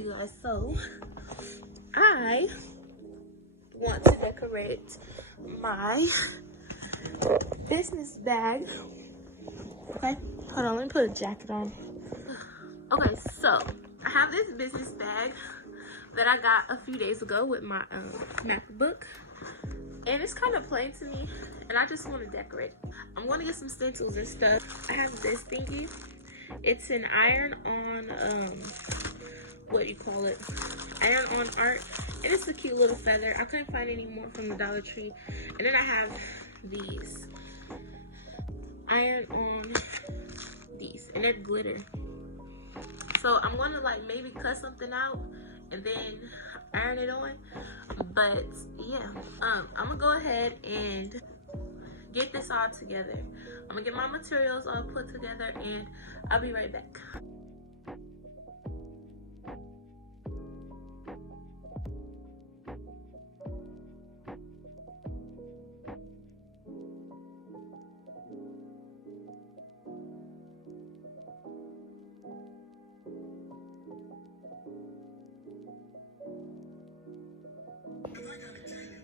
Okay guys, so I want to decorate my business bag. Okay, hold on, let me put a jacket on. Okay, so I have this business bag that I got a few days ago with my MacBook, and it's kind of plain to me, and I just want to decorate. I'm going to get some stencils and stuff. I have this thingy. It's an iron-on what do you call it? Iron-on art, and it's a cute little feather. I couldn't find any more from the Dollar Tree. And then I have these iron-on these, and they're glitter. So I'm gonna like maybe cut something out and then iron it on. But yeah, I'm gonna go ahead and get this all together. I'm gonna get my materials all put together, and I'll be right back.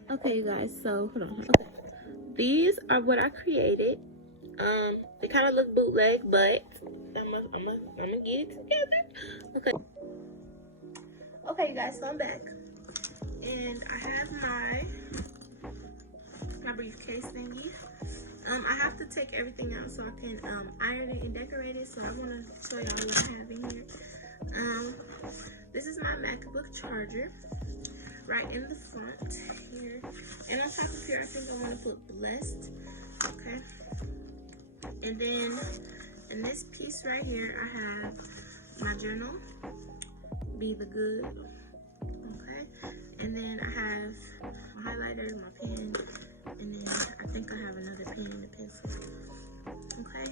Okay, you guys, so hold on. Okay, these are what I created. They kind of look bootleg, but I'm gonna get it together. Okay, you guys, so I'm back, and I have my briefcase thingy. I have to take everything out so I can iron it and decorate it. So I want to show y'all what I have in here. This is my MacBook charger, right in the front here, and on top of here I think I want to put blessed. Okay, and then in this piece right here I have my journal, Be the Good. Okay, and then I have my highlighter, my pen, and then I think I have another pen and a pencil. Okay,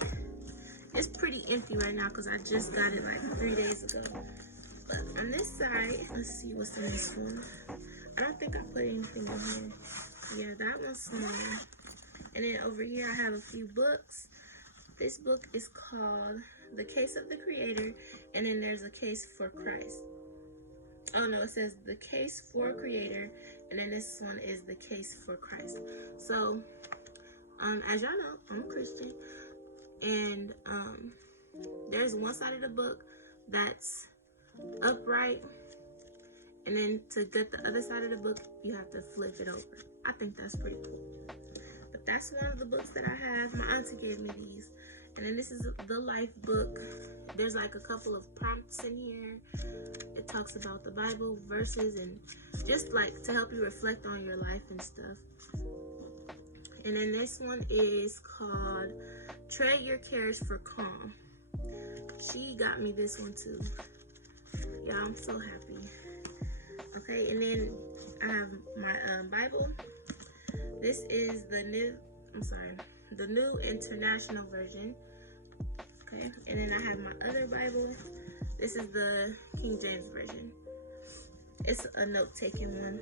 it's pretty empty right now because I just got it like 3 days ago. But on this side, let's see what's in this one. I don't think I put anything in here. Yeah, that one's small. And then over here I have a few books. This book is called The Case of the Creator, and then there's a case for Christ. Oh no, it says The Case for Creator, and then this one is The Case for Christ. So, as y'all know, I'm a Christian, and there's one side of the book that's upright, and then to get the other side of the book you have to flip it over. I think that's pretty cool. But that's one of the books that I have. My auntie gave me these. And then this is the life book. There's like a couple of prompts in here. It talks about the Bible verses and just like to help you reflect on your life and stuff. And then this one is called Trade Your Cares for Calm. She got me this one too. Yeah, I'm so happy. Okay, and then I have my Bible. This is the New International Version. Okay, and then I have my other Bible. This is the King James Version. It's a note-taking one,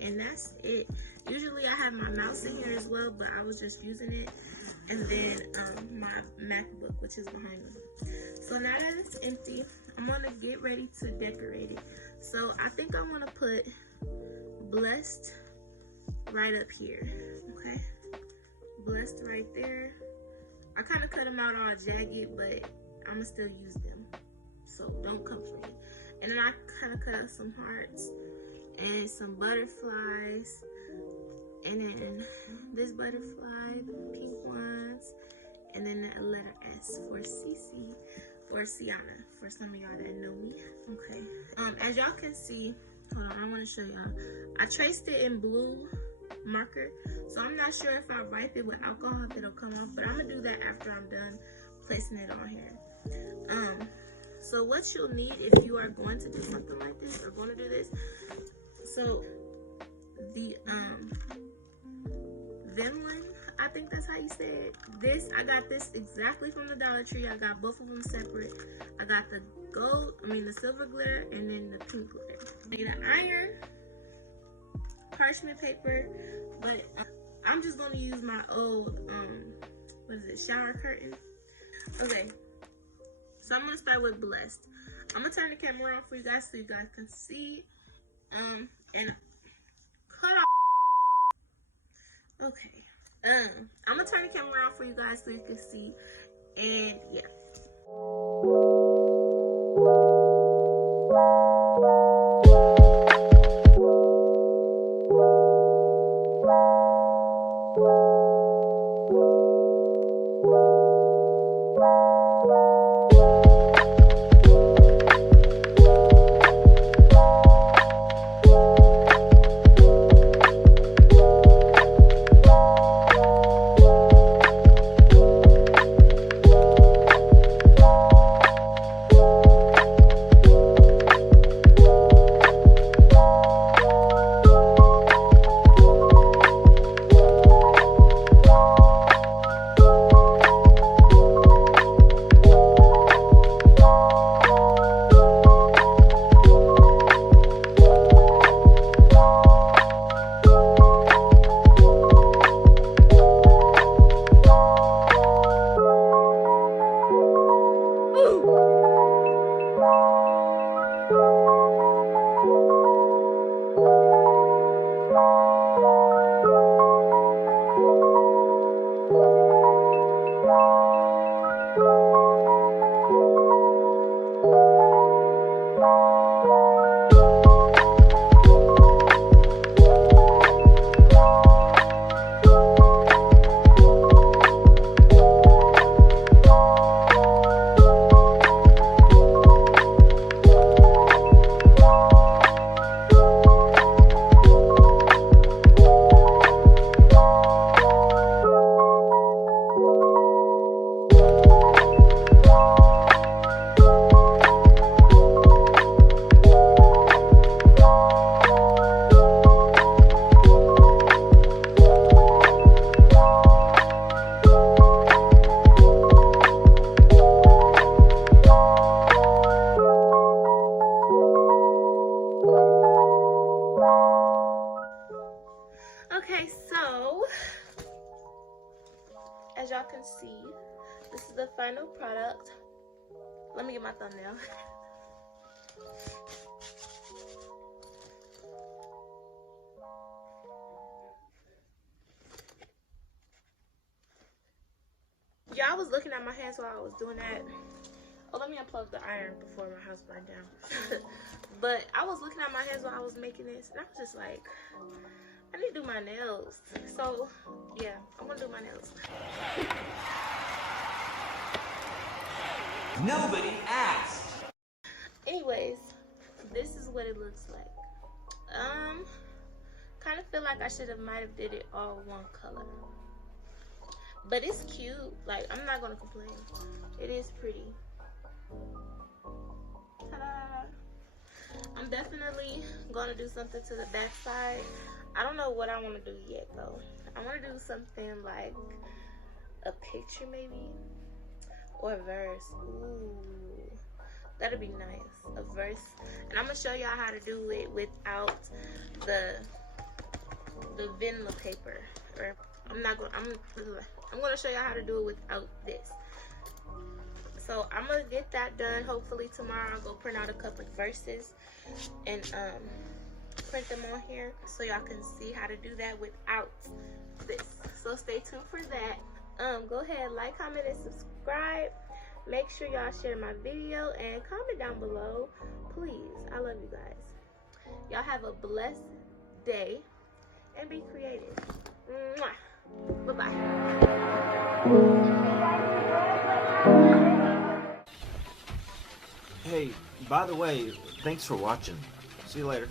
and that's it. Usually I have my mouse in here as well, but I was just using it. And then my MacBook, which is behind me. So now that it's empty, I'm gonna get ready to decorate it. So I think I'm gonna put blessed right up here. Okay, blessed right there. I kind of cut them out all jagged, but I'm gonna still use them, so don't come for me. And then I kind of cut out some hearts and some butterflies, and then this butterfly, the pink ones, and then a letter S for Cece or Sienna for some of y'all that know me. Okay, as y'all can see, hold on, I want to show y'all. I traced it in blue marker, so I'm not sure if I wipe it with alcohol if it'll come off, but I'm gonna do that after I'm done placing it on here. So what you'll need if you are going to do something like this or going to do this, so the Venlin, I think that's how you say it. This, I got this exactly from the Dollar Tree. I got both of them separate. I got the the silver glitter, and then the pink glitter. I need an iron, parchment paper, but I'm just gonna use my old shower curtain. Okay, so I'm gonna start with blessed. I'm gonna turn the camera on for you guys so you guys can see. And cut off. Okay. I'm gonna turn the camera on for you guys so you can see. And yeah. Okay, so as y'all can see, this is the final product. Let me get my thumbnail. Y'all was looking at my hands while I was doing that. Oh, let me unplug the iron before my house burned down. But I was looking at my hands while I was making this, and I was just like, I need to do my nails. So yeah, I'm gonna do my nails. Nobody asked. Anyways, this is what it looks like. Kind of feel like I might have did it all one color, but it's cute. Like, I'm not gonna complain. It is pretty. Ta-da! I'm definitely gonna do something to the back side. I don't know what I want to do yet though. I want to do something like a picture maybe, or a verse. Ooh, that'd be nice. A verse. And I'm gonna show y'all how to do it without the vanilla paper. Or I'm gonna show y'all how to do it without this. So I'm gonna get that done. Hopefully tomorrow I'll go print out a couple of verses and print them on here so y'all can see how to do that without this. So stay tuned for that. Go ahead, like, comment, and subscribe. Make sure y'all share my video and comment down below, please. I love you guys. Y'all have a blessed day and be creative. Mwah. Bye-bye. Hey, by the way, thanks for watching. See you later.